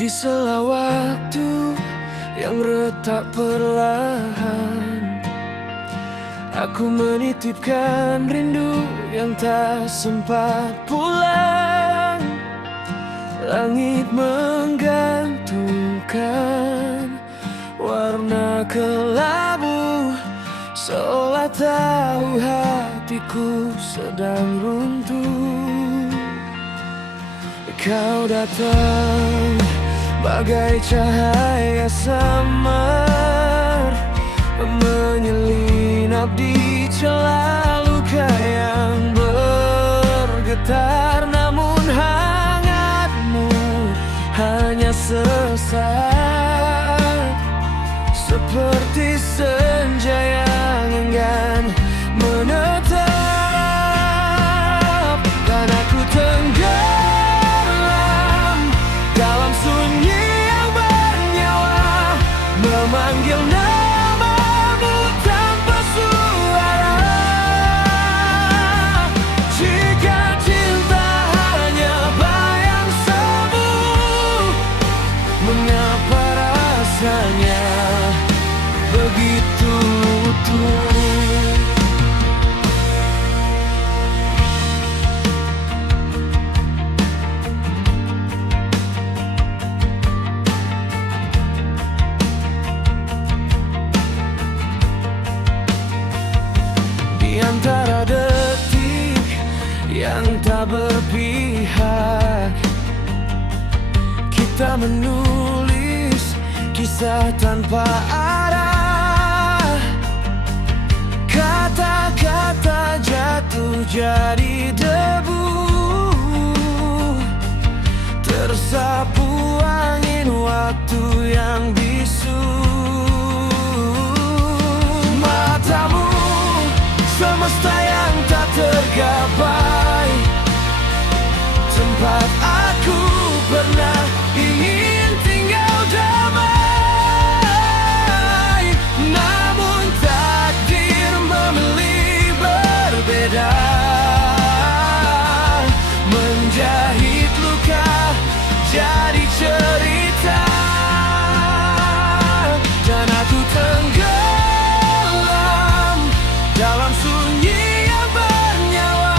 Di sela waktu yang retak perlahan, aku menitipkan rindu yang tak sempat pulang. Langit menggantungkan warna kelabu, seolah tahu hatiku sedang runtuh. Kau datang bagai cahaya samar, menyelinap di celah luka yang bergetar. Namun hangatmu hanya sesaat, seperti senja yang enggan menetap. Dan aku tenggelam dalam sunyi yang bernyawa, memanggil namamu tanpa suara. Jika cinta hanya bayang semu, mengapa rasanya begitu utuh? Di antara detik yang tak berpihak, kita menulis kisah tanpa arah. Kata-kata jatuh jadi debu, tersapu angin waktu yang bisu. Matamu semesta yang tak tergapai, tempat aku pernah ingin tinggal damai. Namun takdir memilih berbeda, menjahit luka jadi cerita. Dan aku tenggelam dalam sunyi yang bernyawa,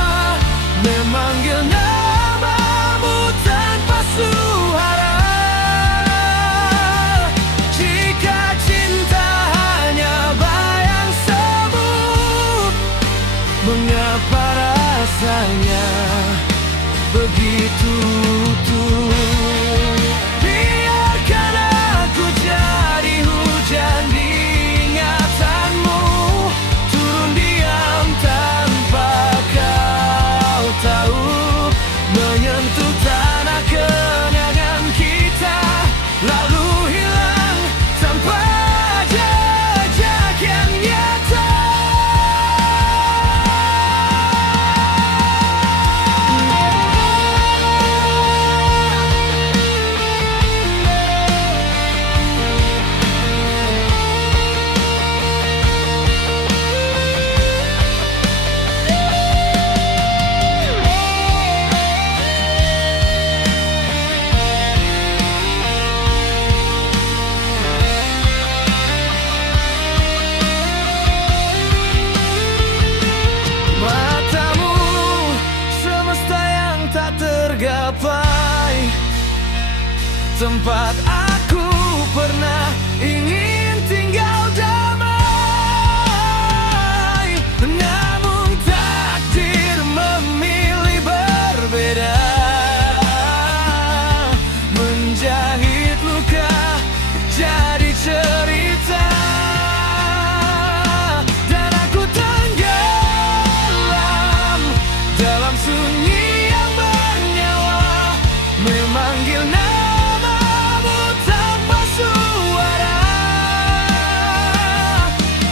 memanggil namamu tanpa suara. Jika cinta hanya bayang semu, mengapa rasanya begitu utuh? Biarkan aku jadi hujan di ingatanmu, turun diam tanpa kau tahu, menyentuh tanah kenangan kita, lalu hilang tanpa jejak yang nyata. Matamu semesta yang tak tergapai, tempat aku pernah ingin tinggal damai. Namun takdir memilih berbeda, menjahit luka jadi cerita. Dan aku tenggelam dalam sunyi yang bernyawa, memanggil namamu tanpa suara.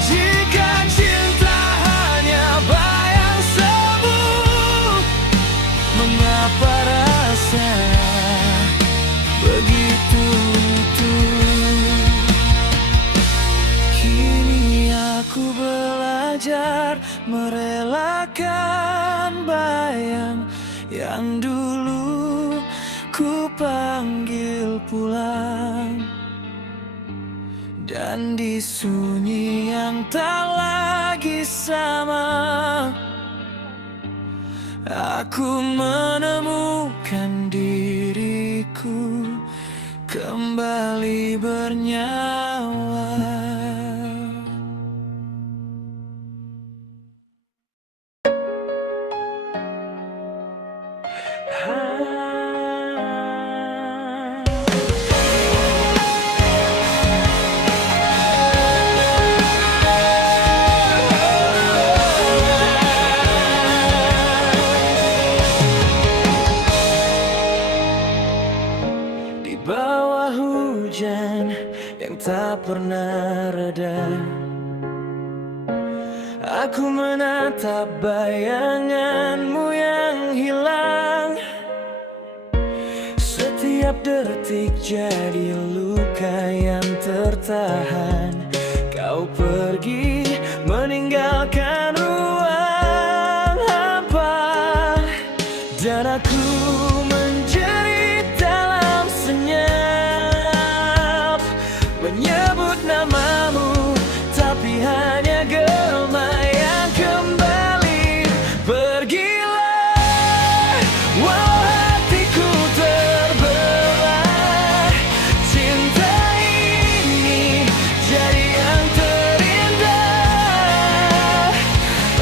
Jika cinta hanya bayang semu, mengapa rasa begitu utuh? Kini aku belajar merelakan bayang yang dulu ku panggil pulang. Dan di sunyi yang tak lagi sama, aku menemukan diriku kembali bernyawa. Di bawah hujan yang tak pernah reda, aku menatap bayanganmu yang hilang. Setiap detik jadi luka yang tertahan. Kau pergi meninggalkan ruang hampa, dan aku menjerit dalam senyap, menyebut namamu, tapi hanya gema yang kembali. Pergilah, walau hatiku terbelah. Cinta ini jadi yang terindah.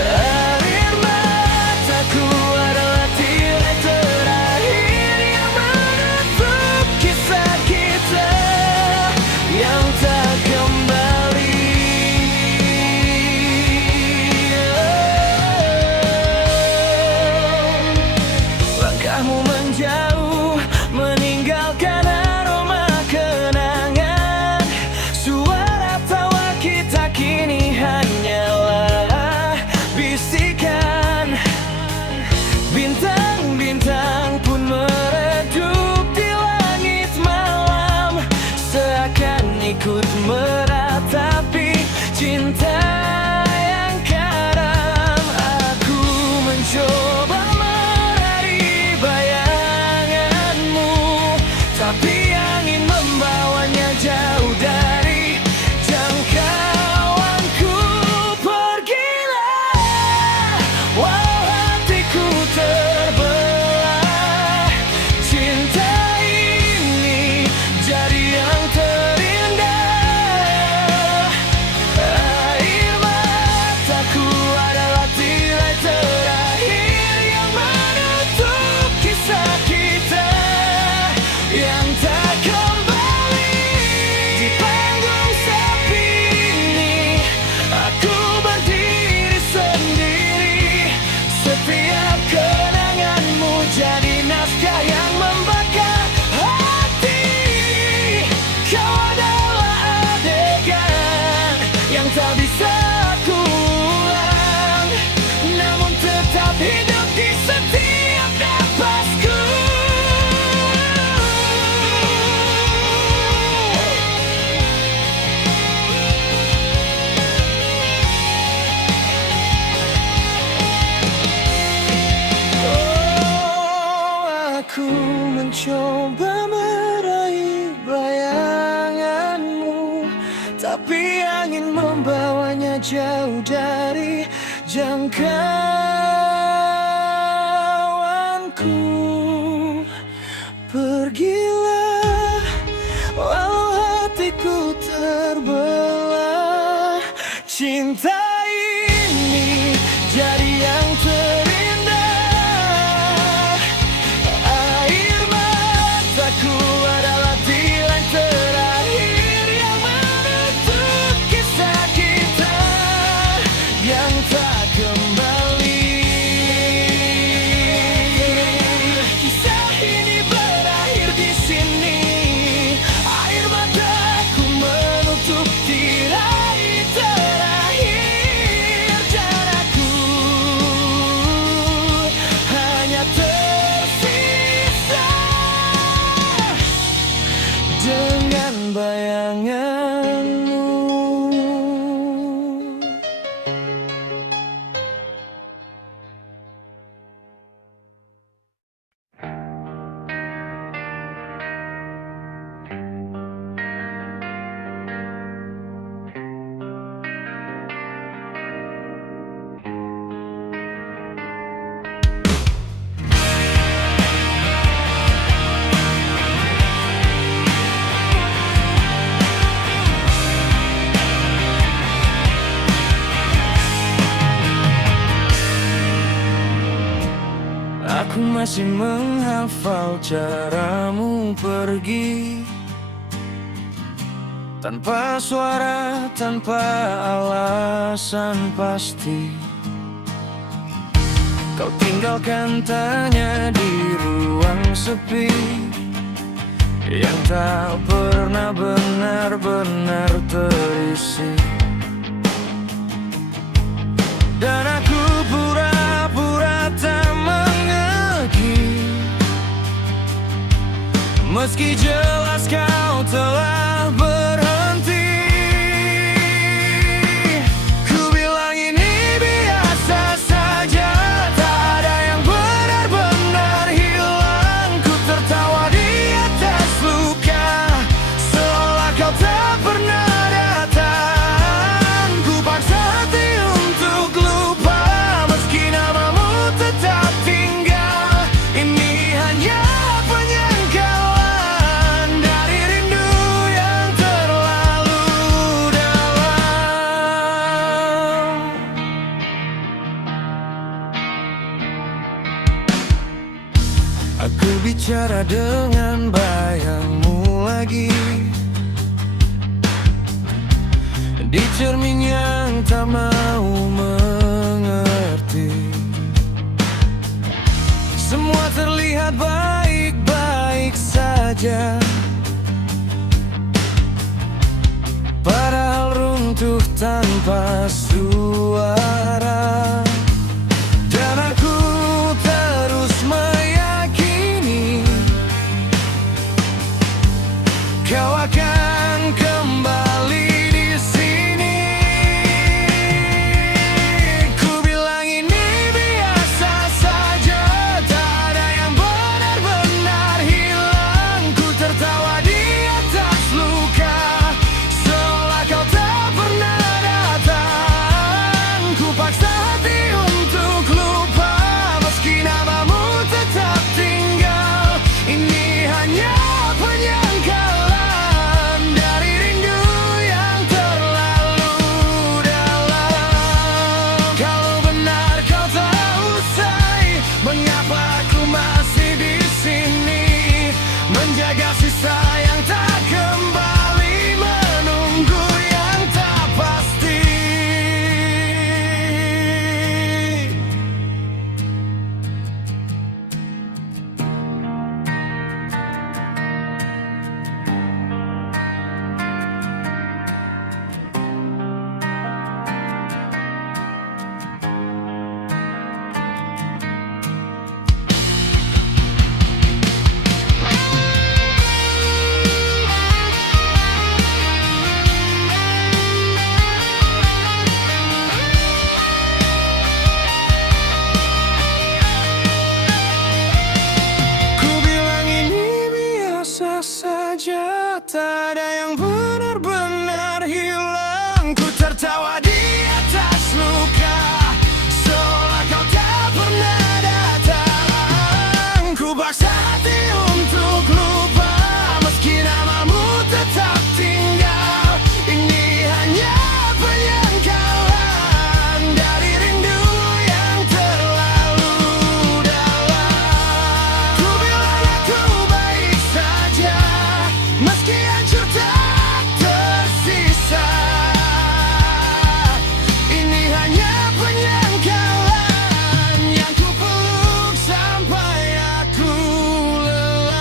Air mataku adalah tirai terakhir yang menutup kisah kita yang tak kembali. Langkahmu menjauh, meninggalkan aroma kenangan. Suara tawa kita kini hanyalah bisikan. Bintang-bintang pun meredup di langit malam, seakan ikut meratapi cinta yang karam. Aku mencoba meraih bayanganmu, tapi angin membawanya jauh dari jangkauanku. Pergilah, walau hatiku terbelah. Cinta ini jadi yang terindah. Air mataku adalah tirai terakhir yang menutup kisah kita yang tak kembali. Di panggung sepi ini aku berdiri sendiri. Setiap kenanganmu jadi naskah yang membakar hati. Kau adalah adegan yang tak bisa aku ulang, namun tetap hidup di setiap napasku. Oh, aku mencoba meraih bayanganmu, tapi angin membawanya jauh dari jangkauanku. Pergilah, walau hatiku terbelah. Cinta ini jadi yang terindah. Air mataku adalah tirai terakhir yang menutup kisah kita yang tak kembali. Kisah ini berakhir di sini. Air mataku menutup tirai terakhir masih menghafal caramu pergi, tanpa suara, tanpa alasan pasti. Kau tinggalkan tanya di ruang sepi yang tak pernah benar-benar terisi. Dan aku pura-pura tak mengerti, meski jelas kau telah berhenti. Ku bilang ini biasa saja, tak ada yang benar-benar hilang. Ku tertawa di atas luka, seolah kau tak pernah datang. Ku paksa hati untuk lupa, meski namamu tetap tinggal. Ini hanya penyangkalan dari rindu yang terlalu dalam. Aku bicara dengan bayangmu lagi, di cermin yang tak mau mengerti. Semua terlihat baik-baik saja, padahal runtuh tanpa suara. Dan aku terus meyakini kau akan kembali di sini. Ku bilang ini biasa saja, tak ada yang benar-benar hilang. Ku tertawa di atas luka, seolah kau tak pernah datang. Ku paksa hati untuk lupa, meski namamu tetap tinggal. Ini hanya penyangkalan dari rindu yang terlalu dalam. Kalau benar kau telah usai, mengapa aku masih di sini, menjaga sisa yang tak kembali, menunggu yang tak pasti. Ku bilang ini biasa saja, tak ada yang benar-benar hilang. Ku tertawa di atas luka, seolah kau tak pernah datang. Ku paksa hati untuk lupa, meski namamu tetap tinggal. Ini hanya penyangkalan dari rindu yang terlalu dalam. Ku bilang aku baik saja, meski hancur tak tersisa. Ini hanya penyangkalan yang ku peluk sampai aku lelah.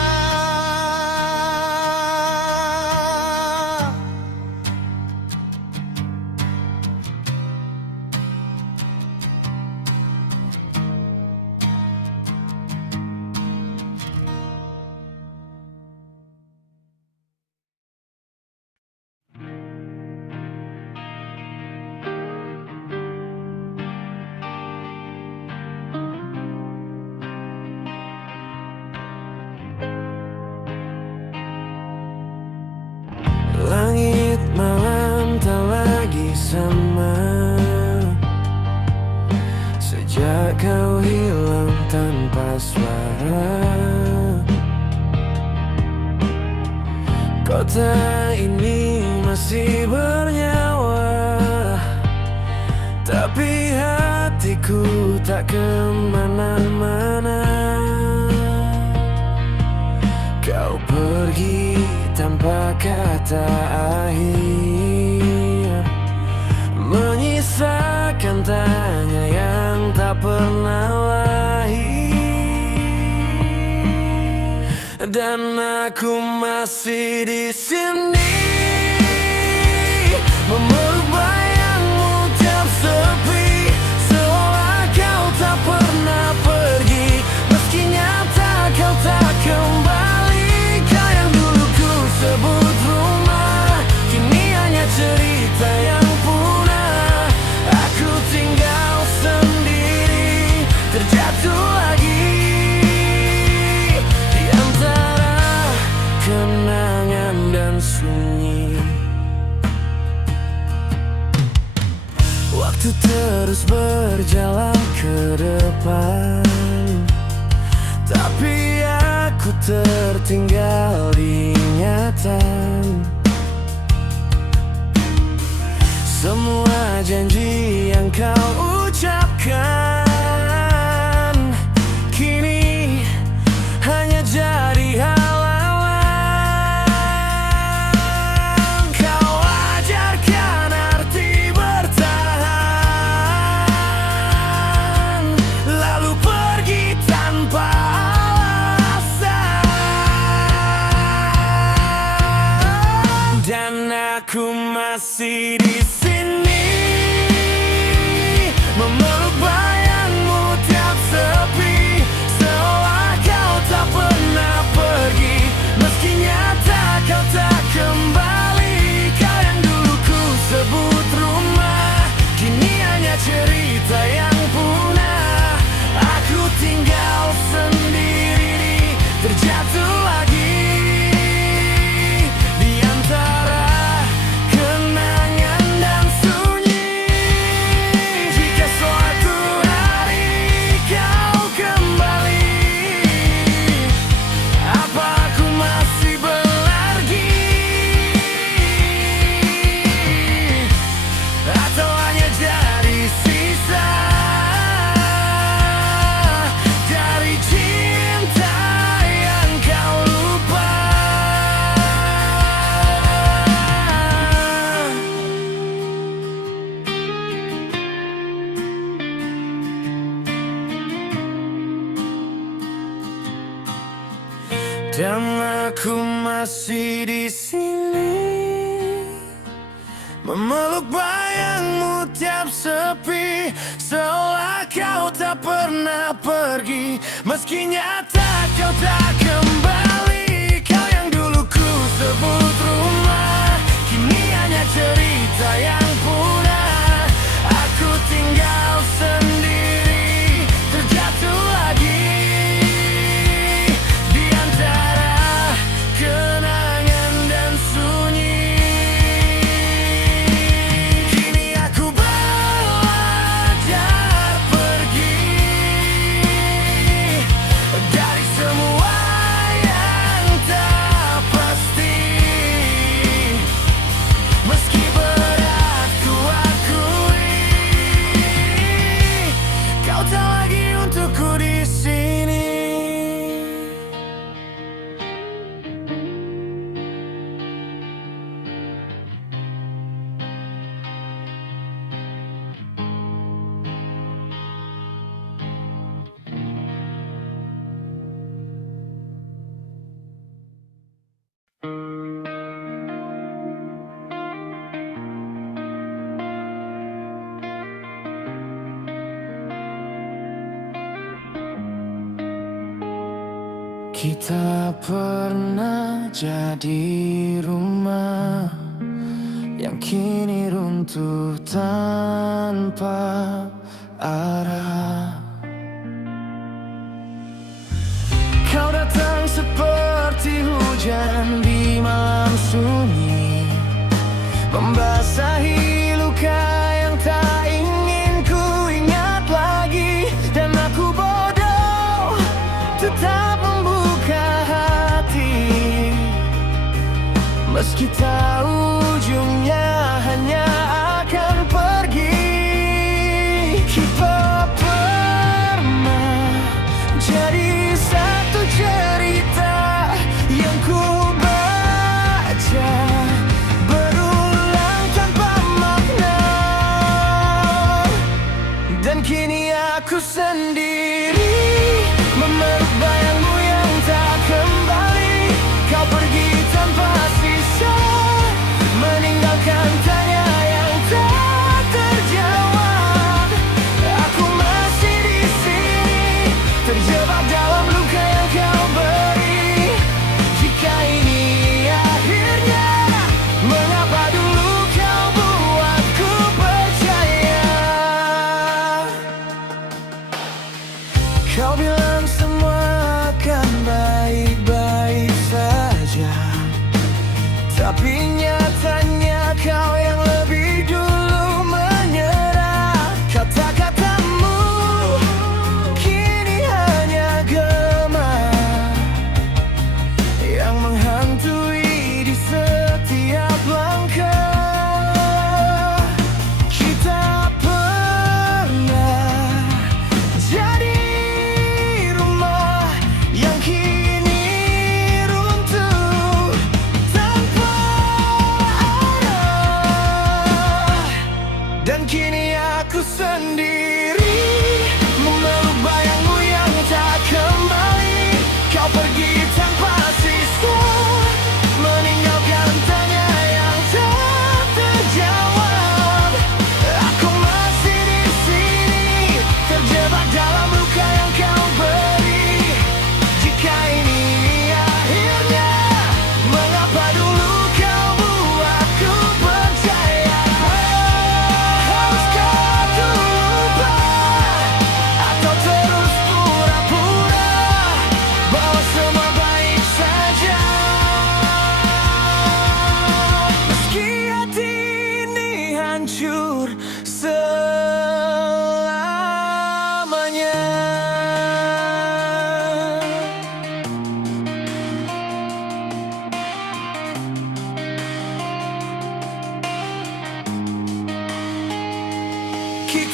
Langit malam tak lagi sama, sejak kau hilang tanpa suara. Kota ini masih bernyawa, tapi hatiku tak kemana-mana. kata akhir, menyisakan tanya yang tak pernah lahir. Dan aku masih di sini, memeluk bayangmu tiap sepi, seolah kau tak pernah pergi. Meski nyata kau tak kembali, kau yang dulu ku sebut rumah, kini hanya cerita yang punah. Aku tinggal sendiri, terjatuh lagi di antara kenangan dan sunyi. Waktu terus berjalan ke depan, tapi aku tertinggal di ingatan. Semua janji yang kau ucapkan kini hanya jadi halangan. Kau ajarkan arti bertahan, lalu pergi tanpa alasan. Dan aku masih di sini, memeluk bayangmu tiap sepi, seolah kau tak pernah pergi. Meski nyata kau tak kembali, kau yang dulu ku sebut rumah, kini hanya cerita yang punah. Aku tinggal sendiri, terjatuh lagi di antara kenangan dan sunyi. Jika suatu hari kau kembali, apa aku masih berlari, atau hanya jadi sisa dari cinta yang kau lupa. Dan aku masih di sini, memeluk bayangmu tiap sepi, seolah kau tak pernah pergi. Meski nyata kau tak kembali, kau yang dulu ku sebut rumah, kini hanya cerita yang punah. Aku tinggal sendiri, terjatuh lagi di antara kenangan dan sunyi. Kini aku belajar pergi dari semua yang tak pasti. Meski berat ku akui, kau tak lagi untukku di sini. Kita pernah jadi rumah yang kini runtuh tanpa arah. Kau datang seperti hujan di malam sunyi, membasahi luka yang tak ingin ku ingat lagi. Dan aku bodoh tetap membuka hati, meski tahu ujungnya hanya akan pergi. Keep up.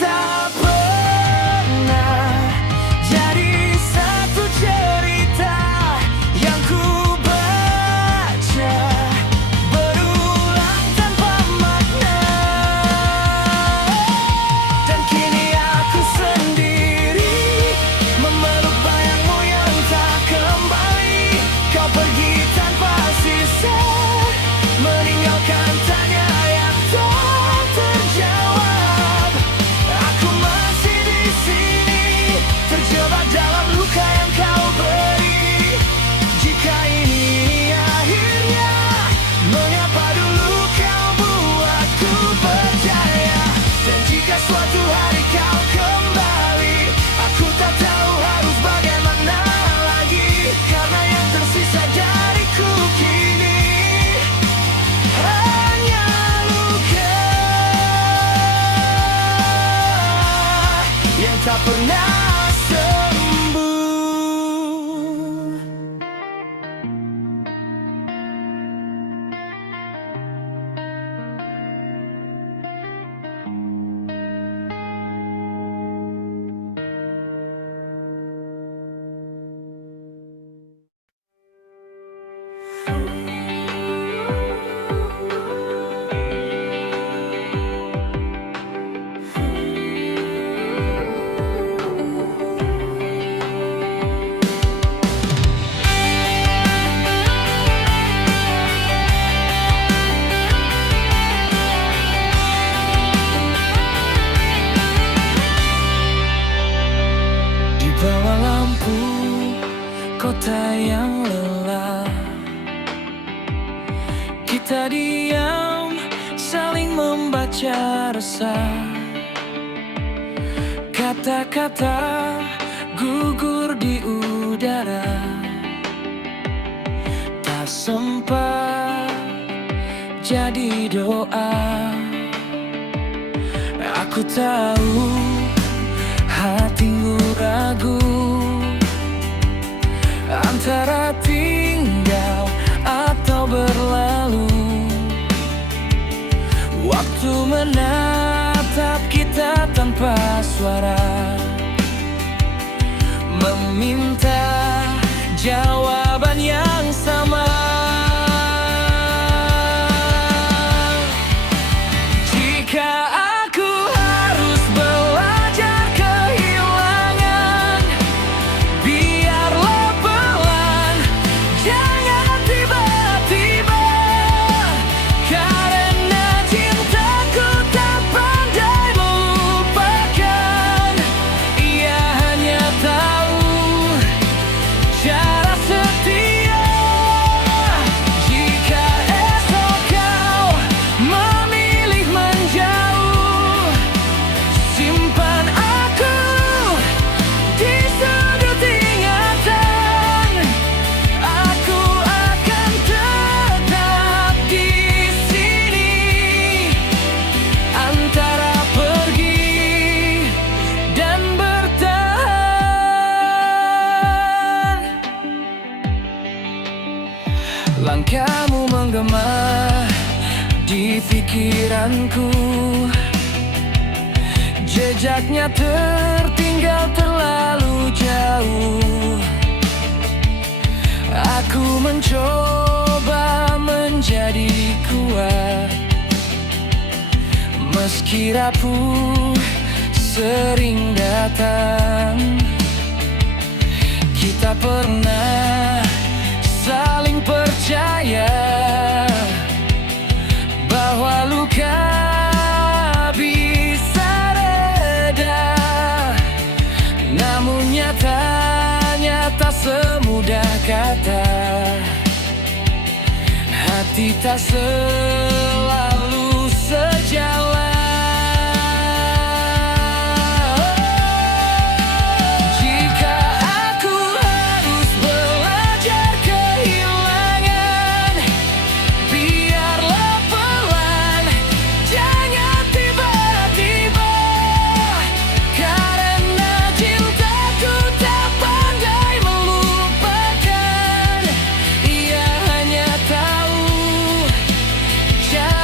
tak pernah jadi satu cerita yang ku baca berulang tanpa makna. Dan kini aku sendiri memeluk bayangmu yang tak kembali. Kau pergi tanpa sisa, meninggalkan tanya yang tak terjawab. Aku masih di sini, terjebak dalam luka yang kau beri. Jika ini akhirnya, mengapa dulu kau buatku percaya? Dan jika suatu hari kau kembali, aku tak tahu harus bagaimana lagi. Karena yang tersisa dariku kini hanya luka yang tak pernah sembuh. Di bawah lampu kota yang lelah, kita diam saling membaca resah. Kata-kata gugur di udara, tak sempat jadi doa. Aku tahu hatimu ragu antara tinggal atau berlalu. Waktu menatap kita tanpa suara, meminta jawaban yang sama. Jika aku harus belajar kehilangan, biarlah pelan, jangan tiba-tiba. Karena cintaku tak pandai melupakan, ia hanya tahu cara setia. Jika esok kau memilih menjauh, simpan aku di sudut ingatan. Aku akan tetap di sini, antara pergi dan bertahan. Langkahmu menggema di pikiranku, jejaknya tertinggal terlalu jauh. Aku mencoba menjadi kuat, meski rapuh sering datang. Kita pernah saling percaya bahwa luka bisa reda, namun nyatanya tak semudah kata. Hati tak selalu sejalan. Jika aku harus belajar kehilangan, biarlah pelan, jangan tiba-tiba. Karena cintaku tak pandai melupakan, ia hanya tahu cara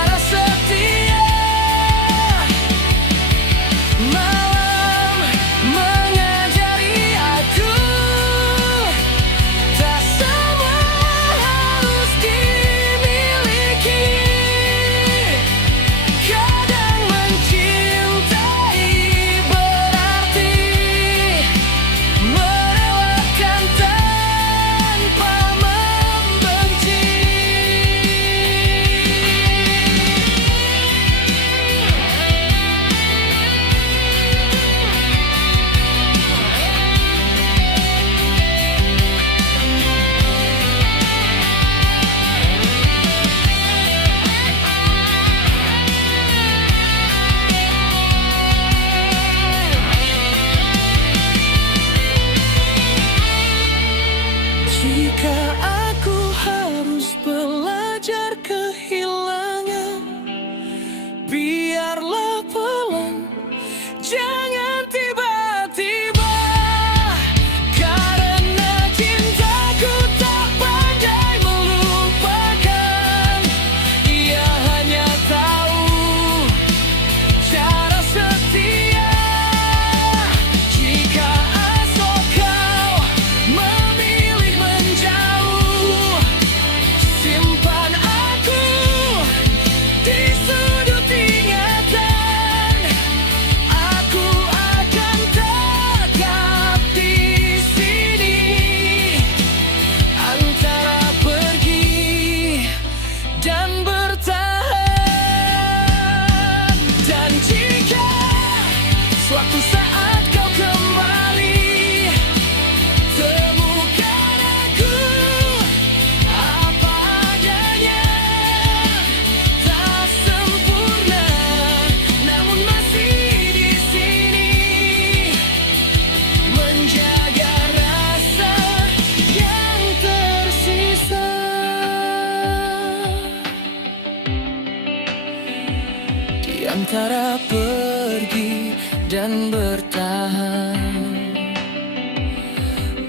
antara pergi dan bertahan.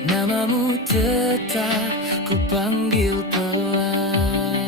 Namamu tetap ku panggil pelan.